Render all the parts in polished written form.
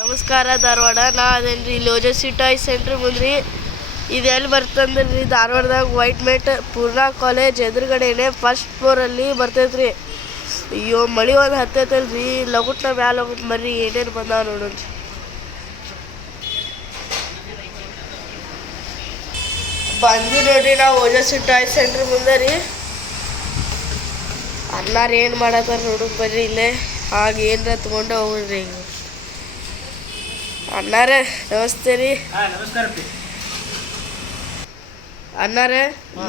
ನಮಸ್ಕಾರ ಧಾರವಾಡ. ನಾ ಅದೇನ್ರಿ ಇಲ್ಲಿ ಓಜಸ್ವಿ ಟಾಯ್ ಸೆಂಟ್ರ್ ಮುಂದ್ರಿ. ಇದು ಎಲ್ಲಿ ಬರ್ತಂದ್ರಿ ಧಾರವಾಡದಾಗ ವೈಟ್ ಮೇಟ್ ಪೂರ್ಣ ಕಾಲೇಜ್ ಎದುರುಗಡೆನೆ ಫಸ್ಟ್ ಫ್ಲೋರಲ್ಲಿ ಬರ್ತೈತ್ರಿ. ಅಯ್ಯೋ ಮಳೆ ಒಂದು ಹತ್ತೈತಲ್ರಿ, ಲಗುಟ್ನ ಮ್ಯಾಲೆ ಹೋಗುತ್ತೆ ಮರ್ರಿ ಏನೇನು ಬಂದಾವ ನೋಡೋಣ್ರಿ. ಬಂದು ನೋಡ್ರಿ ನಾವು ಓಜಸ್ವಿ ಟಾಯ್ ಸೆಂಟ್ರ್ ಮುಂದೆ ರೀ. ಅನ್ನಾರು ಏನು ಮಾಡತ್ತಾರ ನೋಡೋಕೆ ಬರ್ರಿ ಇಲ್ಲೇ. ಹಾಗೆ ಏನರ ತೊಗೊಂಡು ಹೋಗ್ರಿ. ಈಗ ಅಣ್ಣಾರ ನಮಸ್ತೆ ರೀ. ಅಣ್ಣಾರ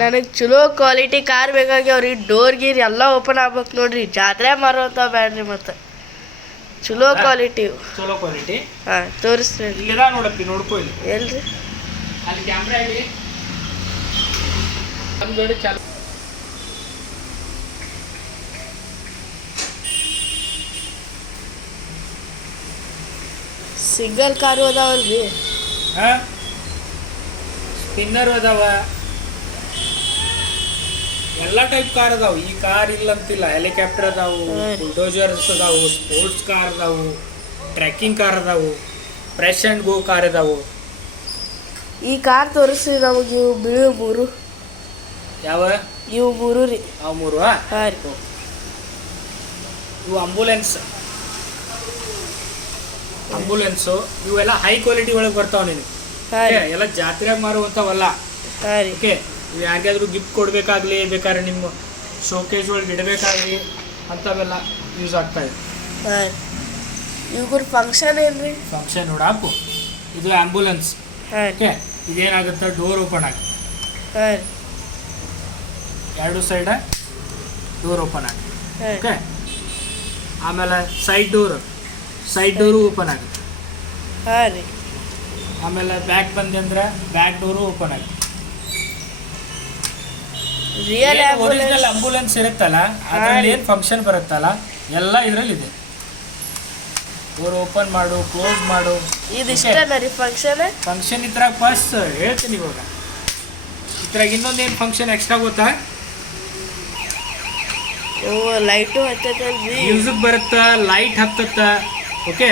ನನಗೆ ಚಲೋ ಕ್ವಾಲಿಟಿ ಕಾರ್ ಬೇಕಾಗ್ಯಾವ್ರಿ. ಡೋರ್ ಗೀರ್ ಎಲ್ಲ ಓಪನ್ ಆಗ್ಬೇಕು ನೋಡ್ರಿ. ಜಾತ್ರೆ ಮಾರುವಂಥ ಬ್ಯಾಡ್ರಿ. ಮತ್ತು ಚಲೋ ಕ್ವಾಲಿಟಿ ಹಾಂ ತೋರಿಸ್ರಿ. ಎಲ್ರಿ ಸಿಂಗಲ್ ಕಾರು ಅದಾವಲ್ರಿ? ಸ್ಪಿನ್ನರ್ ಅದಾವ, ಎಲ್ಲ ಟೈಪ್ ಕಾರ್ ಅದಾವ. ಈ ಕಾರ್ ಇಲ್ಲ ಅಂತಿಲ್ಲ. ಹೆಲಿಕಾಪ್ಟರ್ ಅದಾವು, ಬುಲ್ಡೋಜರ್ಸ್ ಅದಾವು, ಸ್ಪೋರ್ಟ್ಸ್ ಕಾರ್ ಅದಾವು, ಟ್ರೆಕ್ಕಿಂಗ್ ಕಾರ್ ಅದಾವು, ಫ್ರೆಶ್ ಆ್ಯಂಡ್ ಗೋ ಕಾರ್ ಅದಾವು. ಈ ಕಾರ್ ತೋರಿಸ್ರಿ ನಮಗೆ. ಇವು ಬಿಳು ಮೂರು ಯಾವ? ಇವು ಮೂರು ರೀ. ಅವು ಮೂರು? ಹಾಂ ರೀ. ಇವು ಅಂಬುಲೆನ್ಸು. ಇವೆಲ್ಲ ಹೈ ಕ್ವಾಲಿಟಿ ಒಳಗೆ ಬರ್ತಾವ ನಿನಗೆ. ಎಲ್ಲ ಜಾತ್ರೆಯಾಗ ಮಾರುವಂಥವಲ್ಲ. ಓಕೆ, ನೀವು ಯಾರಿಗಾದ್ರೂ ಗಿಫ್ಟ್ ಕೊಡಬೇಕಾಗ್ಲಿ, ಬೇಕಾದ್ರೆ ನಿಮ್ಮ ಶೋಕೇಸ್ ಒಳಗೆ ಇಡಬೇಕಾಗ್ಲಿ, ಅಂಥವೆಲ್ಲ ಯೂಸ್ ಆಗ್ತಾ ಇದೆ. ಇವ್ರ ಫಂಕ್ಷನ್ ಏನ್ರಿ? ಫಂಕ್ಷನ್ ನೋಡಾಕು. ಇದು ಆಂಬುಲೆನ್ಸ್. ಓಕೆ, ಇದೇನಾಗುತ್ತೆ, ಡೋರ್ ಓಪನ್ ಆಗುತ್ತೆ. ಎರಡು ಸೈಡ ಡೋರ್ ಓಪನ್ ಆಗುತ್ತೆ. ಓಕೆ, ಆಮೇಲೆ ಸೈಡ್ ಡೋರು ಓಪನ್ ಆಗುತ್ತೆ. ಹಾಂ ರೀ. ಆಮೇಲೆ ಬ್ಯಾಕ್ ಬಂದೆ ಅಂದ್ರೆ ಬ್ಯಾಕ್ ಡೋರು ಓಪನ್ ಆಗುತ್ತೆ. ರಿಯಲ್ ಒರಿಜಿನಲ್ ಆಂಬುಲೆನ್ಸ್ ಇರುತ್ತಲ್ಲ, ಅದ್ರಲ್ಲಿ ಏನು ಫಂಕ್ಷನ್ ಬರುತ್ತಲ್ಲ, ಎಲ್ಲ ಇದರಲ್ಲಿ ಇದೆ. ಡೋರ್ ಓಪನ್ ಮಾಡು, ಕ್ಲೋಸ್ ಮಾಡು. ಇದು ಇಷ್ಟನಾ ರೀ ಫಂಕ್ಷನ್ ಇದ್ರಾಗ ಫಸ್ಟ್ ಹೇಳ್ತೀನಿ. ಇವಾಗ ಇದ್ರಾಗ ಇನ್ನೊಂದೇನು ಫಂಕ್ಷನ್ ಎಕ್ಸ್ಟ್ರಾ ಗೊತ್ತಾ? ಲೈಟು ಹತ್ತೈತಲ್ರಿ, ಮ್ಯೂಸಿಕ್ ಬರುತ್ತಾ, ಲೈಟ್ ಹತ್ತತ್ತ. Okay,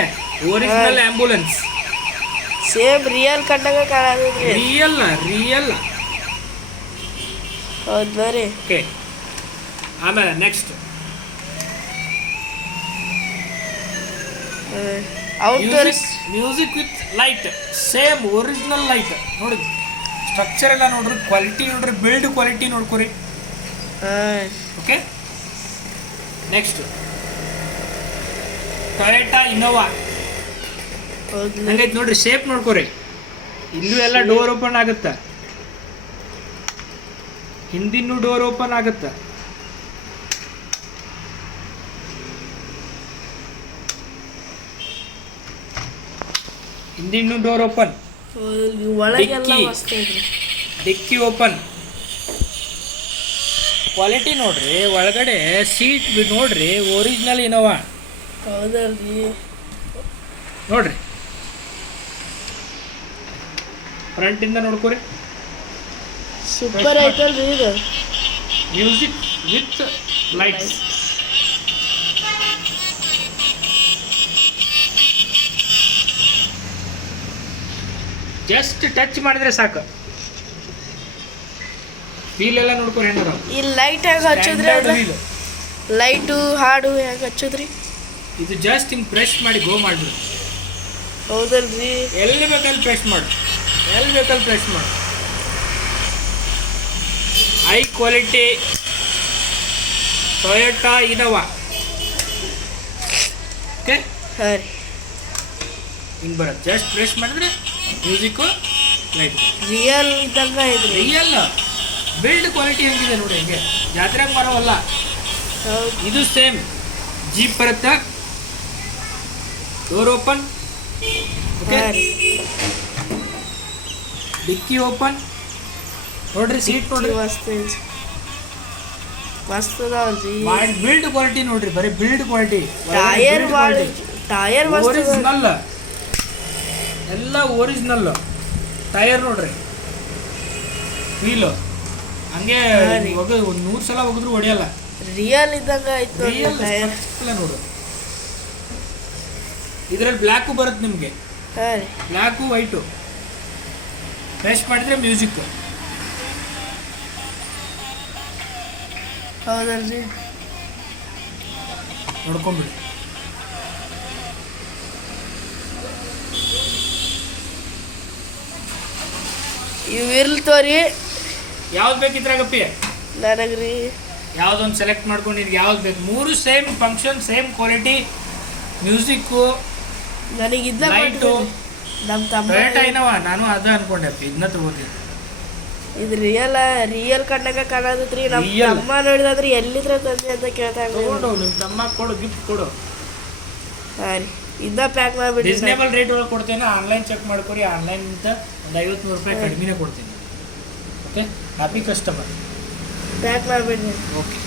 original ambulance same real ಕಂಡಂಗ ಕಾಣೋದ್ರಿ. ರಿಯಲ್ ಹೌದಾ ರೀ? ಓಕೆ, ಆಮೇಲೆ next music with light. Same original light ನೋಡಿ. ಸ್ಟ್ರಕ್ಚರ್ ಎಲ್ಲ ನೋಡ್ರಿ, ಕ್ವಾಲಿಟಿ ನೋಡ್ರಿ, ಬಿಲ್ಡ್ ಕ್ವಾಲಿಟಿ ನೋಡ್ಕೊರಿ. Okay, next Toyota Innova. ಹಂಗೈತೆ ನೋಡ್ರಿ, ಶೇಪ್ ನೋಡ್ಕೊರಿ. ಇಲ್ಲೂ ಎಲ್ಲ ಡೋರ್ ಓಪನ್ ಆಗುತ್ತೆ, ಹಿಂದಿನೂ ಡೋರ್ ಓಪನ್ ಆಗುತ್ತೆ. ಹಿಂದಿನೂ ಡೋರ್ ಓಪನ್, ಡಿಕ್ಕಿ ಓಪನ್. ಕ್ವಾಲಿಟಿ ನೋಡ್ರಿ. ಒಳಗಡೆ ಸೀಟ್ ನೋಡ್ರಿ, ಒರಿಜಿನಲ್ ಇನೋವಾ. ಹೌದಲ್ರಿ? ನೋಡ್ರಿ, ಫ್ರಂಟಿಂದ ನೋಡ್ಕೊರಿ. ಸೂಪರ್ ಐತಲ್ರಿ ಇದು. Music with lights. Just touch ಮಾಡಿದ್ರೆ ಸಾಕು. ವೀಲ್ ಎಲ್ಲ ನೋಡ್ಕೊರಿ ಹೆಂಗದ. ಈ ಲೈಟ್ ಹೆಂಗೆ ಹಚ್ಚೋದ್ರಿ? ಲೈಟು ಹಾಡು ಹೆಂಗೆ ಹಚ್ಚೋದ್ರಿ? ಇದು ಜಸ್ಟ್ ಹಿಂಗೆ ಪ್ರೆಸ್ ಮಾಡಿ ಗೋ ಮಾಡಿಬಿಡು. ಹೌದಲ್ರಿ? ಎಲ್ಲಿ ಬೇಕಲ್ಲಿ ಪ್ರೆಸ್ ಮಾಡು. High quality Toyota Innova. Okay, ಹಾಂ ರೀ. ಹಿಂಗೆ ಬರುತ್ತೆ. ಜಸ್ಟ್ ಪ್ರೆಸ್ ಮಾಡಿದ್ರೆ ಮ್ಯೂಸಿಕ್ಕು, ಲೈಟ್. ರಿಯಲ್ ಇದ್ದಂಗೆ ಐತ್ರಿ. ರಿಯಲ್ ಬಿಲ್ಡ್ ಕ್ವಾಲಿಟಿ ಹೆಂಗಿದೆ ನೋಡಿ. ಹೆಂಗೆ ಜಾತ್ರೆಗೆ ಬರೋವಲ್ಲ. ಇದು ಸೇಮ್ ಜೀಪ್ ಬರುತ್ತೆ. Door open. ಓಕೆ, ಡಿಕ್ಕಿ ಓಪನ್ ನೋಡ್ರಿ. ಸೀಟ್ ನೋಡ್ರಿ, ಮಸ್ತ್ ಅದಾವಲ್ರಿ. ಬಿಲ್ಡ್ ಕ್ವಾಲಿಟಿ ನೋಡ್ರಿ, ಬರೀ ಬಿಲ್ಡ್ ಕ್ವಾಲಿಟಿ. ಟೈರ್ ಒರಿಜಿನಲ್, ಎಲ್ಲ ಒರಿಜಿನಲ್ ಟೈರ್ ನೋಡ್ರಿ. ವೀಲು ಹಂಗೆ ಒಂದು 100 ಸಲ ಹೋಗಿದ್ರು ಹೊಡೆಯಲ್ಲ. ರಿಯಲ್ ಇದ್ದಂಗೆ ಆಯ್ತು. ನೋಡು. ಇದರಲ್ಲಿ ಬ್ಲ್ಯಾಕು ಬರುತ್ತೆ ನಿಮಗೆ, ಹಾಂ ರೀ. ಬ್ಲ್ಯಾಕು ವೈಟು ಪ್ರೆಸ್ ಮಾಡಿದ್ರೆ ಮ್ಯೂಸಿಕ್ಕು. ಹೌದಲ್ರಿ, ನೋಡ್ಕೊಂಬಿಡಿ. ಇವು ಇರ್ಲಿ ತೋರಿ. ಯಾವ್ದು ಬೇಕಿದ್ರಾಗಪ್ಪಿ? ನನಗ್ರಿ ಯಾವುದೊಂದು ಸೆಲೆಕ್ಟ್ ಮಾಡ್ಕೊಂಡು ನಿನ್ಗೆ ಯಾವ್ದು ಬೇಕು. 3 same function, same quality, music, ನನಗೆ ಇದನ್ನ ಲೈಟು. ನಮ್ಮ ತಮ್ಮ ಟೊಯೋಟಾ ಏನವ, ನಾನು ಅದ ಅನ್ಕೊಂಡೆ ಅಪ್ಪಿ, ಇದನ್ನ ತಗೋತೀನಿ. ಇದು ರಿಯಲ್ ಕಣ್ಣಾಗ ಕಾಣತೈತ್ರಿ. ನಮ್ಮ Real. ತಮ್ಮ ನೋಡಿದ್ರೆ ಎಲ್ಲಿದ್ರ ತಂದೆ ಅಂತ ಕೇಳ್ತಾ ತಗೊಂಡು ನಿಮ್ಮ ತಮ್ಮ ಕೊಡು, ಗಿಫ್ಟ್ ಕೊಡು. ಹಾಂ ರೀ, ಇದನ್ನ ಪ್ಯಾಕ್ ಮಾಡಿಬಿಡಿ. ರೀಸನೇಬಲ್ ರೇಟ್ ಒಳಗೆ ಕೊಡ್ತೇನೆ. ಆನ್ಲೈನ್ ಚೆಕ್ ಮಾಡ್ಕೊರಿ, ಆನ್ಲೈನ್ಗಿಂತ ಒಂದು 50-100 ರೂಪಾಯಿ ಕಡಿಮೆನೇ ಕೊಡ್ತೀನಿ. Okay, happy customer. ಪ್ಯಾಕ್ ಮಾಡಿಬಿಡ್ರಿ. ಓಕೆ.